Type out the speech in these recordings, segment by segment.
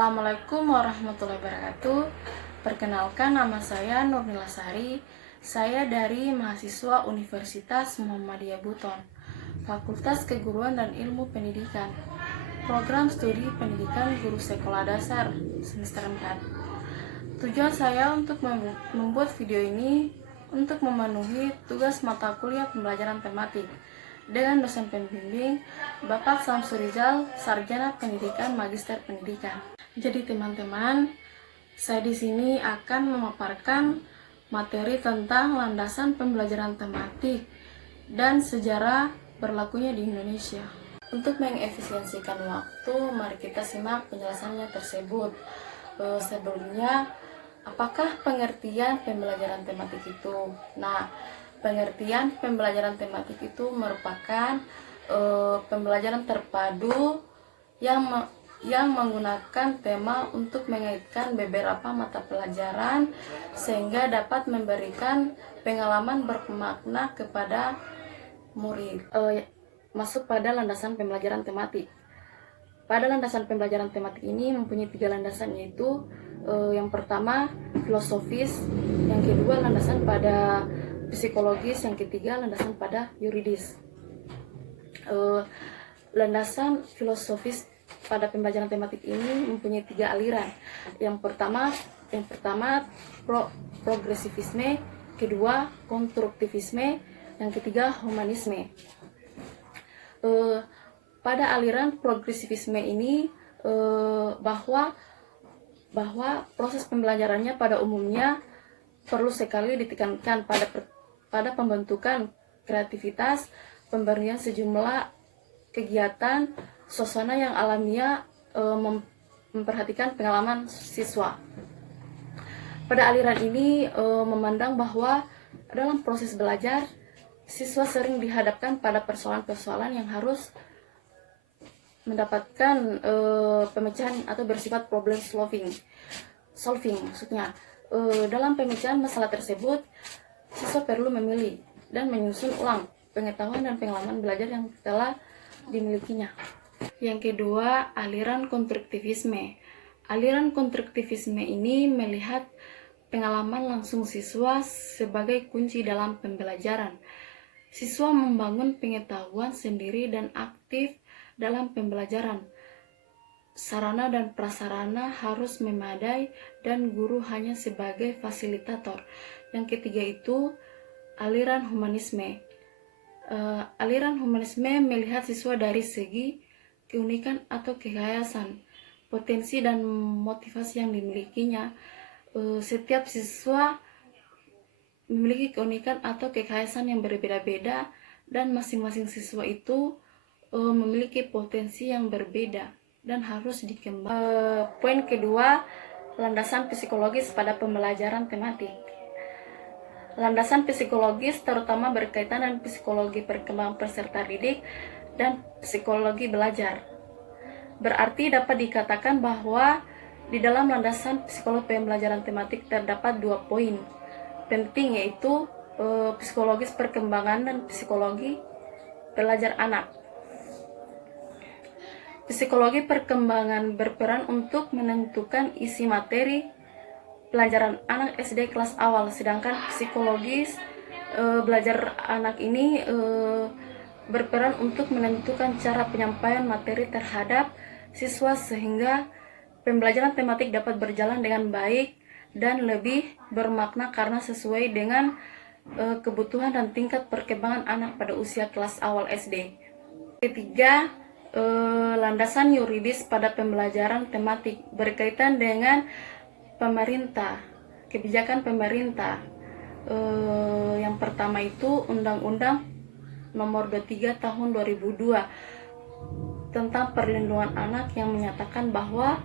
Assalamualaikum warahmatullahi wabarakatuh. Perkenalkan, nama saya Nurnila Sari. Saya dari mahasiswa Universitas Muhammadiyah Buton, Fakultas Keguruan dan Ilmu Pendidikan, Program Studi Pendidikan Guru Sekolah Dasar semester 4. Tujuan saya untuk membuat video ini untuk memenuhi tugas mata kuliah pembelajaran tematik dengan dosen pembimbing Bapak Samsurizal, Sarjana Pendidikan Magister Pendidikan. Jadi teman-teman, saya di sini akan memaparkan materi tentang landasan pembelajaran tematik dan sejarah berlakunya di Indonesia. Untuk mengefisiensikan waktu, mari kita simak penjelasannya tersebut. Sebelumnya, apakah pengertian pembelajaran tematik itu? Nah, pengertian pembelajaran tematik itu merupakan pembelajaran terpadu yang menggunakan tema untuk mengaitkan beberapa mata pelajaran sehingga dapat memberikan pengalaman bermakna kepada murid. Masuk pada landasan pembelajaran tematik. Pada landasan pembelajaran tematik ini mempunyai 3 landasan, yaitu yang pertama filosofis, yang kedua landasan pada psikologis, yang ketiga landasan pada yuridis. Landasan filosofis pada pembelajaran tematik ini mempunyai 3 aliran. Yang pertama progresivisme, kedua konstruktivisme, yang ketiga humanisme. Pada aliran progresivisme ini bahwa proses pembelajarannya pada umumnya perlu sekali ditekankan pada pembentukan kreativitas, pemberian sejumlah kegiatan, suasana yang alamiah, memperhatikan pengalaman siswa. Pada aliran ini memandang bahwa dalam proses belajar, siswa sering dihadapkan pada persoalan-persoalan yang harus mendapatkan pemecahan atau bersifat problem solving maksudnya. Dalam pemecahan masalah tersebut, siswa perlu memilih dan menyusun ulang pengetahuan dan pengalaman belajar yang telah dimilikinya. Yang kedua, aliran konstruktivisme. Aliran konstruktivisme ini melihat pengalaman langsung siswa sebagai kunci dalam pembelajaran. Siswa membangun pengetahuan sendiri dan aktif dalam pembelajaran. Sarana dan prasarana harus memadai dan guru hanya sebagai fasilitator. Yang ketiga itu aliran humanisme. Aliran humanisme melihat siswa dari segi keunikan atau kekhasan, potensi dan motivasi yang dimilikinya. Setiap siswa memiliki keunikan atau kekhasan yang berbeda-beda dan masing-masing siswa itu memiliki potensi yang berbeda dan harus dikembangkan. Poin kedua, landasan psikologis pada pembelajaran tematik. Landasan psikologis terutama berkaitan dengan psikologi perkembangan peserta didik dan psikologi belajar. Berarti dapat dikatakan bahwa di dalam landasan psikologi pembelajaran tematik terdapat 2 poin penting, yaitu psikologis perkembangan dan psikologi belajar anak. Psikologi perkembangan berperan untuk menentukan isi materi pelajaran anak SD kelas awal, sedangkan psikologis belajar anak ini berperan untuk menentukan cara penyampaian materi terhadap siswa sehingga pembelajaran tematik dapat berjalan dengan baik dan lebih bermakna karena sesuai dengan kebutuhan dan tingkat perkembangan anak pada usia kelas awal SD. Ketiga, landasan yuridis pada pembelajaran tematik berkaitan dengan pemerintah, kebijakan pemerintah. Yang pertama itu Undang-Undang Nomor 23 Tahun 2002 tentang perlindungan anak yang menyatakan bahwa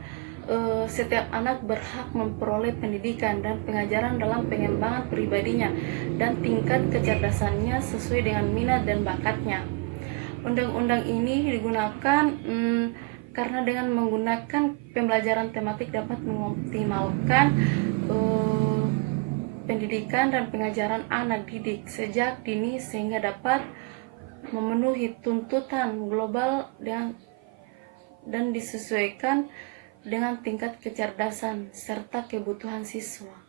setiap anak berhak memperoleh pendidikan dan pengajaran dalam pengembangan pribadinya dan tingkat kecerdasannya sesuai dengan minat dan bakatnya. Undang-undang ini digunakan karena dengan menggunakan pembelajaran tematik dapat mengoptimalkan pendidikan dan pengajaran anak didik sejak dini sehingga dapat memenuhi tuntutan global dan disesuaikan dengan tingkat kecerdasan serta kebutuhan siswa.